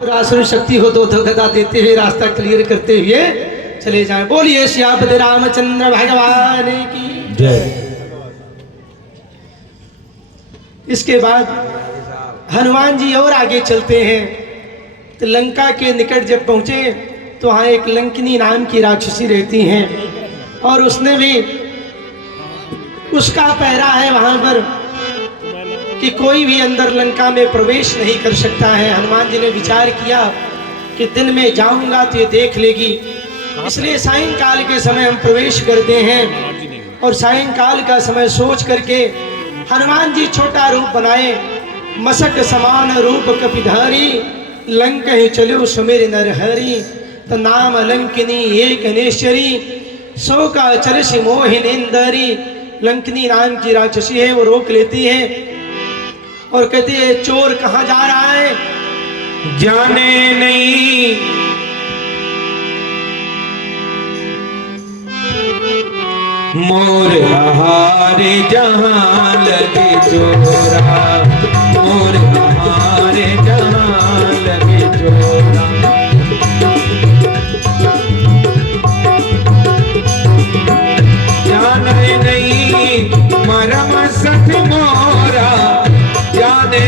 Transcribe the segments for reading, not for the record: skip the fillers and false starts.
आसुरी शक्ति हो तो गदा देते हुए रास्ता क्लियर करते हुए चले जाएं। बोलिए श्यापति रामचंद्र भगवान की जय। इसके बाद हनुमान जी और आगे चलते हैं तो लंका के निकट जब पहुंचे तो वहाँ एक लंकिनी नाम की राक्षसी रहती हैं और उसने भी उसका पहरा है वहां पर कि कोई भी अंदर लंका में प्रवेश नहीं कर सकता है। हनुमान जी ने विचार किया कि दिन में जाऊंगा तो ये देख लेगी, इसलिए सायंकाल के समय हम प्रवेश करते हैं। और सायंकाल का समय सोच करके हनुमान जी छोटा रूप बनाए, मसक समान रूप कपिधारी, लंक ही चलो सुमेर नरहरि, तो नाम लंकिनी एक नेश्वरी, सो का चरसी मोहिनेंदरी। लंकिनी नाम की राक्षसी है, वो रोक लेती है और कहती है चोर कहाँ जा रहा है? जाने नहीं मोर हारे जहां लगे चोरा, मोर हारे जहां लगे चोरा। जाने नहीं मरम सत मोरा, जाने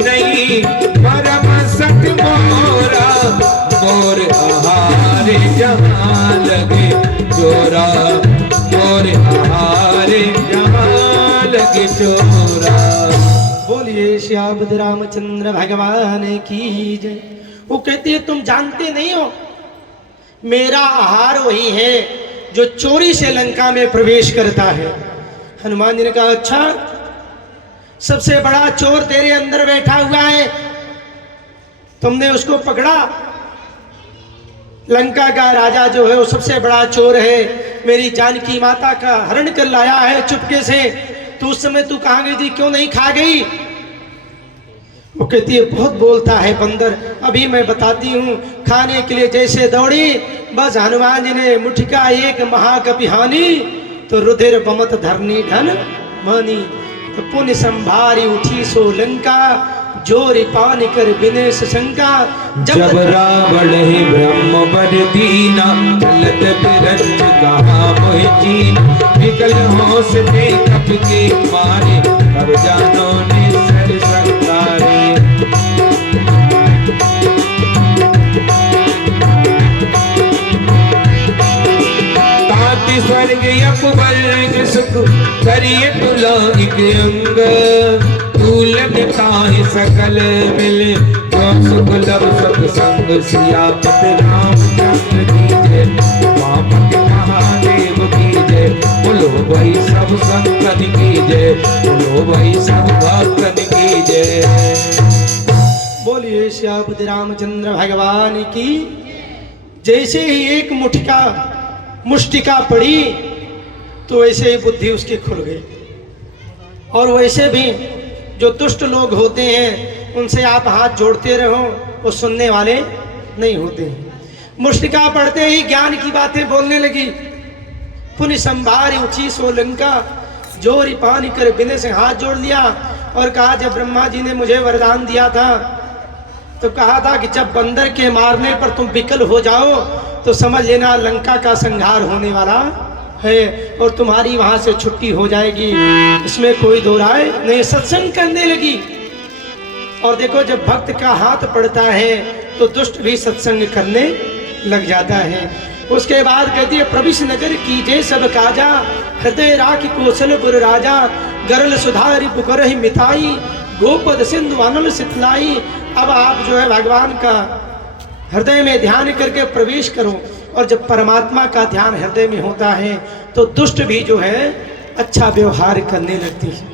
नहीं परम सत मोरा, मोर हारे जहां लगे चोरा, मोर हारे जहां लगे चोरा। बोलिए श्यापति रामचंद्र भगवान की जय। वो कहती है तुम जानते नहीं हो मेरा आहार वही है जो चोरी से लंका में प्रवेश करता है। हनुमान जी ने कहा अच्छा, सबसे बड़ा चोर तेरे अंदर बैठा हुआ है, तुमने उसको पकड़ा? लंका का राजा जो है वो सबसे बड़ा चोर है, मेरी जानकी माता का हरण कर लाया है चुपके से। तो उस समय तू कहाँ गई थी, क्यों नहीं खा गई? वो कहती है बहुत बोलता है बंदर, अभी मैं बताती हूँ। खाने के लिए जैसे दौड़ी, बस हनुमान जी ने मुठिका एक महाकपिहानी, तो रुधिर बमत धरनी धन मानी, तो पुण्य संभारी उठी सो लंका, जोरी पान कर विनेश शंका। जब रावण ही ब्रह्म बर दीना, चलत बिरंज कहा मोह जीना, विकल होश दे कप के मारे, अब जानो ने सर संकारे। ताति स्वर्ग अपवर्ग सुख, करिए तुला एक अंग, तूलन ताहि सकल मिल, जो सुख लब सब संग। सियापति रामचंद्र की जय, वामन महादेव की जय, बोलो भाई सब संतन की जय, बोलो भाई सब भक्तन की जय। बोलिए श्यापति रामचंद्र भगवान की। जैसे ही एक मुष्टिका पड़ी तो वैसे ही बुद्धि उसकी खुल गई। और वैसे भी जो दुष्ट लोग होते हैं उनसे आप हाथ जोड़ते रहो, वो सुनने वाले नहीं होते हैं। मुष्टिका पढ़ते ही ज्ञान की बातें बोलने लगी। पुण्य संभारी उठी सो लंका, जोरी पानी कर बिने से हाथ जोड़ लिया और कहा जब ब्रह्मा जी ने मुझे वरदान दिया था तो कहा था कि जब बंदर के मारने पर तुम विकल हो जाओ तो समझ लेना लंका का संहार होने वाला है और तुम्हारी वहां से छुट्टी हो जाएगी, इसमें कोई दो राय नहीं। सत्संग करने लगी। और देखो जब भक्त का हाथ पड़ता है तो दुष्ट भी सत्संग करने लग जाता है। उसके बाद कहती है प्रविश नगर कीजे सब काजा, हृदय राख कौशल गुर राजा, गरल सुधारी पुकर ही मिताई, गोपद सिंधु अनल सितलाई। अब आप जो है भगवान का हृदय में ध्यान करके प्रवेश करो, और जब परमात्मा का ध्यान हृदय में होता है तो दुष्ट भी जो है अच्छा व्यवहार करने लगती है,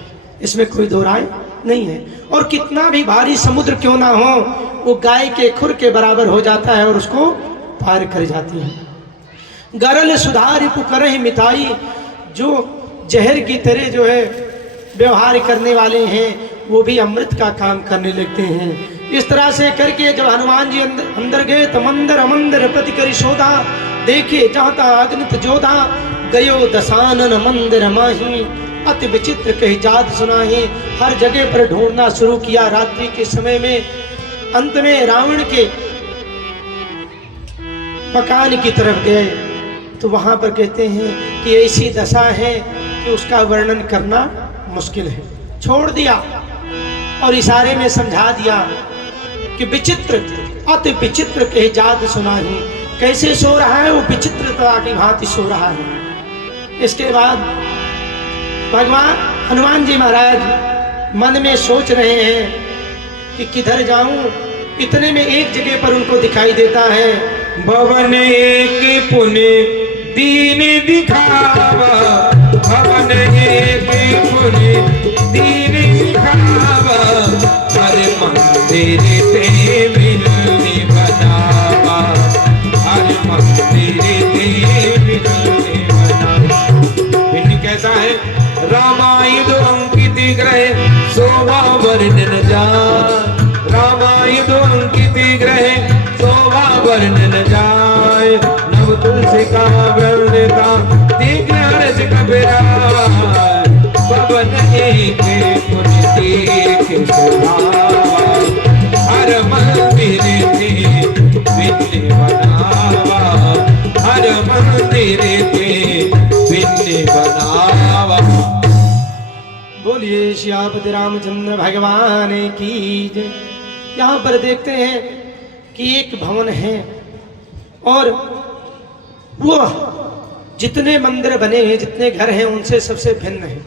इसमें कोई दो राय नहीं है। और कितना भी भारी समुद्र क्यों ना हो, वो गाय के खुर के बराबर हो जाता है और उसको पार कर जाती है। गरल सुधार पुकर ही मिताई, जो जहर की तरह जो है व्यवहार करने वाले हैं वो भी अमृत का काम करने लगते हैं। इस तरह से करके जब हनुमान जी अंदर गए तो मंदर अमंदर प्रति करी शोधा, देखे जाता अग्नित जोधा, गयो दशानन मंदिर माही, अति विचित्र कही जात सुनाही। हर जगह पर ढूंढना शुरू किया। रात्रि के समय में अंत में रावण के मकान की तरफ गए तो वहां पर कहते हैं कि ऐसी दशा है कि उसका वर्णन करना मुश्किल है। छोड़ दिया और इशारे में समझा दिया कि विचित्र अति विचित्र कहे जात सुनाही। कैसे सो रहा है वो, विचित्रता की भांति सो रहा है। इसके बाद भगवान हनुमान जी महाराज मन में सोच रहे हैं कि किधर जाऊं। इतने में एक जगह पर उनको दिखाई देता है, भवन एक पुण्य दीन दिखावा, भवन एक पुण्य दीन दिखावा, हर मंदिर ते मिलने बनावा, हर मंदिर ते मिलने बनावा। भिन्न कैसा है, रामायुध अंकित ग्रह शोभा वर्णन जाय, रामायुध अंकित ग्रह शोभा वर्णन जाय, नव तुलसी का वृंदा देख हर्ष कबीराय, पवन एक पुण्य देख सुहावा, हर मंदिर ते बिन्ने बनावा, हर मंदिर ते बिन्ने बनावा। बोलिए श्यापति रामचंद्र भगवान की जय। यहाँ पर देखते हैं कि एक भवन है और वो जितने मंदिर बने हैं, जितने घर हैं, उनसे सबसे भिन्न है।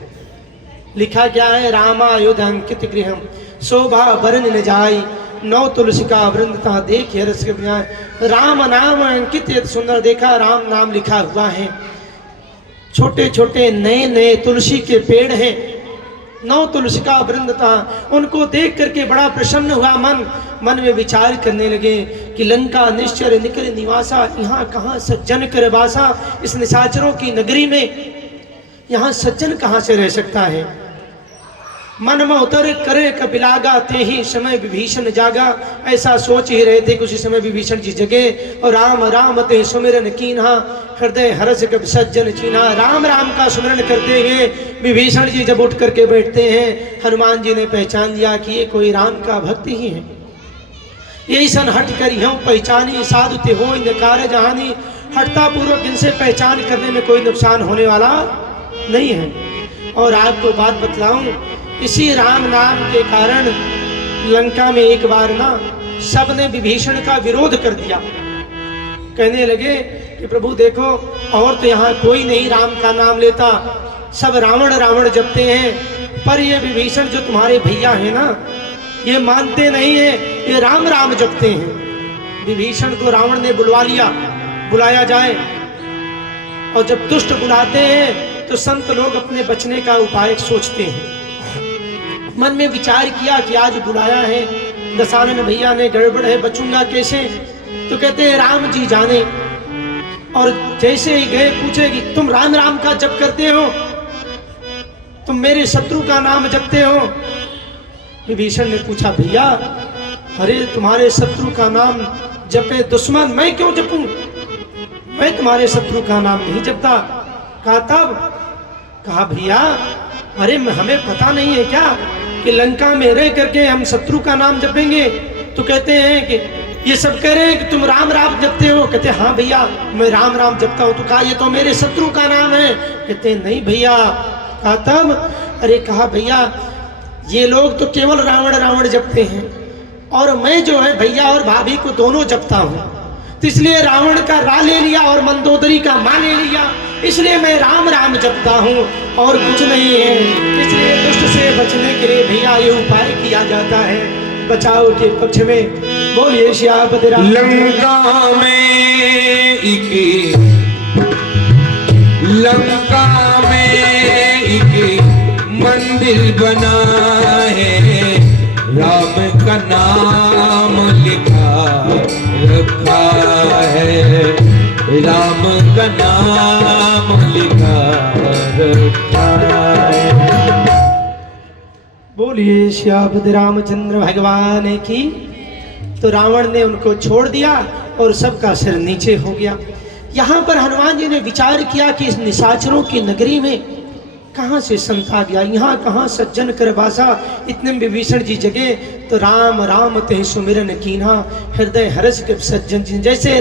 लिखा क्या है, रामायुध अंकित गृहम शोभा वर्ण न जाई, नौ तुलसी का वृंदता देख हर्ष कबीराय। राम नाम अंकित, सुंदर देखा, राम नाम लिखा हुआ है। छोटे छोटे नए नए तुलसी के पेड़ हैं, नौ तुलसी का वृंद था। उनको देख करके बड़ा प्रसन्न हुआ मन में विचार करने लगे कि लंका निश्चर निकर निवासा, यहाँ कहाँ सज्जन कर वासा। इस निशाचरों की नगरी में यहाँ सज्जन कहाँ से रह सकता है। मन में उतर करे कपिलागा, ते ही समय विभीषण जागा। ऐसा सोच ही रहे थे कि उसी समय विभीषण जी जगे और राम राम ते सुमिरन कीन्हा, हृदय हर्ष कब सज्जन चीन्हा। राम राम का सुमिरन करते हुए विभीषण जी जब उठ करके बैठते हैं, हनुमान जी ने पहचान लिया कि ये कोई राम का भक्त ही है। यही सन हट कर यूं पहचानी, साधु ते हो इन कार्य जहानी। हटता पूर्वक इनसे पहचान करने में कोई नुकसान होने वाला नहीं है। और आपको बात बतलाऊं, इसी राम नाम के कारण लंका में एक बार ना सबने विभीषण का विरोध कर दिया। कहने लगे कि प्रभु देखो, और तो यहाँ कोई नहीं राम का नाम लेता, सब रावण रावण जपते हैं, पर ये विभीषण जो तुम्हारे भैया है ना, ये मानते नहीं है, ये राम राम जपते हैं। विभीषण को रावण ने बुलवा लिया, बुलाया जाए। और जब दुष्ट बुलाते हैं तो संत लोग अपने बचने का उपाय सोचते हैं। मन में विचार किया कि आज बुलाया है दशानन भैया ने, गड़बड़ है, बचूंगा कैसे। तो कहते हैं राम जी जाने। और जैसे ही गए पूछे कि तुम राम राम का जप करते हो, तुम मेरे शत्रु का नाम जपते हो। विभीषण ने पूछा भैया, अरे तुम्हारे शत्रु का नाम जपे दुश्मन, मैं क्यों जपूं, मैं तुम्हारे शत्रु का नाम नहीं जपता। कहा तब, कहा भैया अरे हमें पता नहीं है क्या कि लंका में रह करके हम शत्रु का नाम जपेंगे। तो कहते हैं कि ये सब कह रहे हैं कि तुम राम राम जपते हो। कहते हाँ भैया मैं राम राम जपता हूँ। तो कहा ये तो मेरे शत्रु का नाम है। कहते नहीं भैया। कहा तब, अरे कहा भैया ये लोग तो केवल रावण रावण जपते हैं और मैं जो है भैया और भाभी को दोनों जपता हूँ, तो इसलिए रावण का रा ले लिया और मंदोदरी का मां ले लिया, इसलिए मैं राम राम जपता हूँ और कुछ नहीं है। इसलिए दुष्ट से बचने के लिए भैया ये उपाय किया जाता है बचाव के पक्ष में। बोलिए श्यापति राम। लंका में एक मंदिर बना है, राम का नाम लिखा रखा है, राम का नाम लिखा रखा है। बोलिए श्यापति रामचंद्र भगवान की। तो रावण ने उनको छोड़ दिया और सबका सिर नीचे हो गया। यहाँ पर हनुमान जी ने विचार किया कि इस निशाचरों की नगरी में कहाँ से संत आ गया, यहाँ कहाँ सज्जन कर बासा। इतने में विभीषण जी जगे तो राम राम ते सुमिरन कीन्हा, हृदय हर्ष के सज्जन जी जैसे